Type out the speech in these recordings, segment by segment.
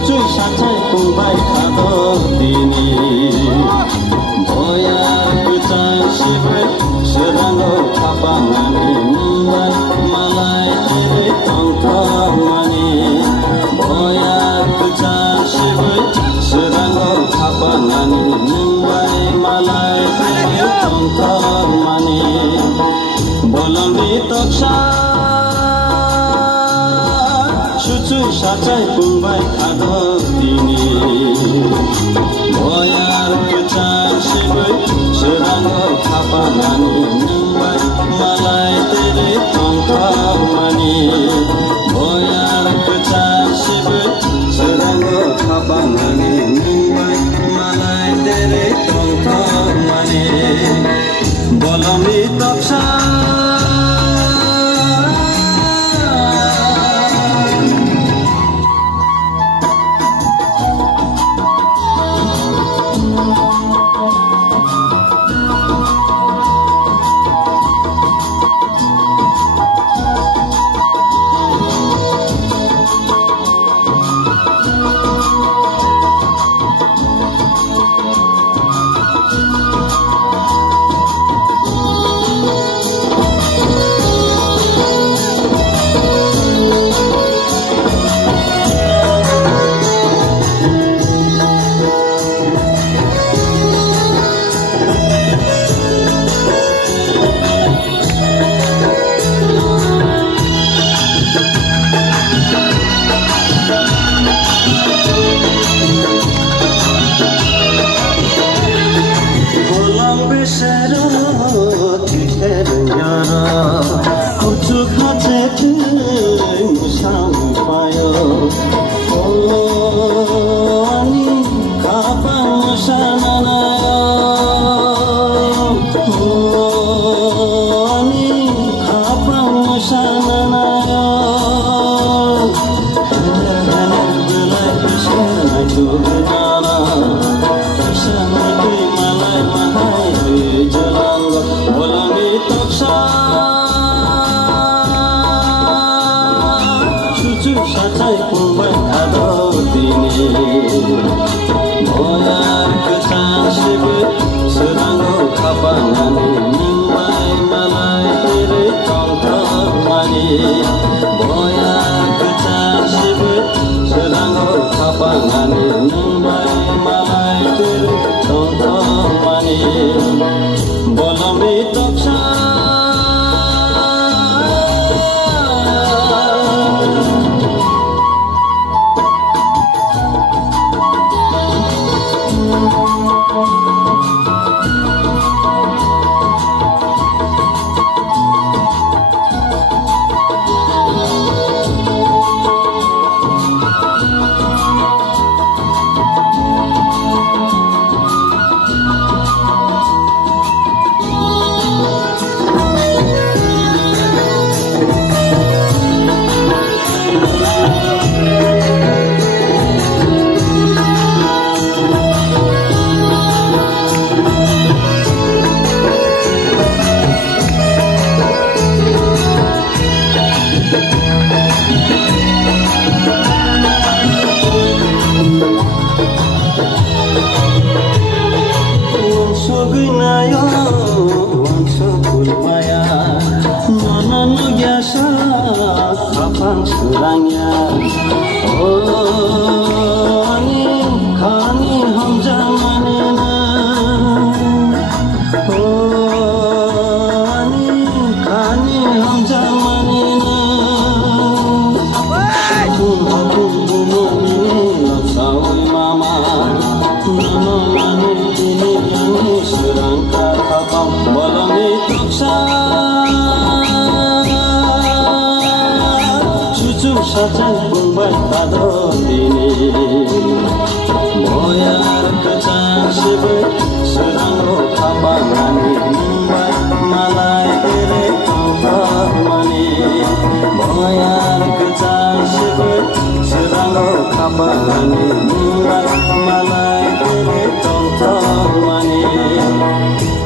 सुचु साँच्चै पुबाई खाँदो दिने भयाको चासिबै सुराङ्गो थापाङानी मुम्बाई मलाई तेरै टङ्कमानी भयाको चासिबै सुराङ्गो थापाङानी मुम्बाई मलाई तेरै टङ्कमानी बोलम्बी तक्सा सुचु साँच्चै पुबाई खाँदो दिने भयाको चासिबै सुराङ्गो थापाङानी मुम्बाई मलाई तेरै टङ्कमानी भयाको चासिबै सुराङ्गो थापाङानी मुम्बाई मलाई तेरै टङ्कमानी बोलम्बी तक्सा साँच्चै पुबाई खाँदो दिने भयाको चासिबै सुराङ्गो थापाङानी मुम्बाई मलाई तेरै टङ्कमानी भयाको चासिबै सुराङ्गो थापाङानी मुम्बाई मलाई तेरै टङ्कमानी बोलम्बी तक्सा surangnya ani khani hum zamanena ani khani hum zamanena aku bumi sawi mama nono mane ini surangka kapang bolongi tuksa साँच्चै पुबाई खाँदो दिने भयाको चासिबै सुराङ्गो थापाङानी मुम्बाई मलाई तेरै टङ्कमानी भयाको चासिबै सुराङ्गो थापाङानी मुम्बाई मलाई तेरै टङ्कमानी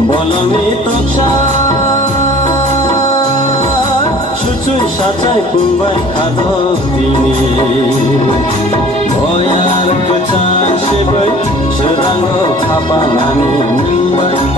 बोलम्बी तक्सा साँच्चै पुबाई खाँदो दिने भया खापाङानि नोंबो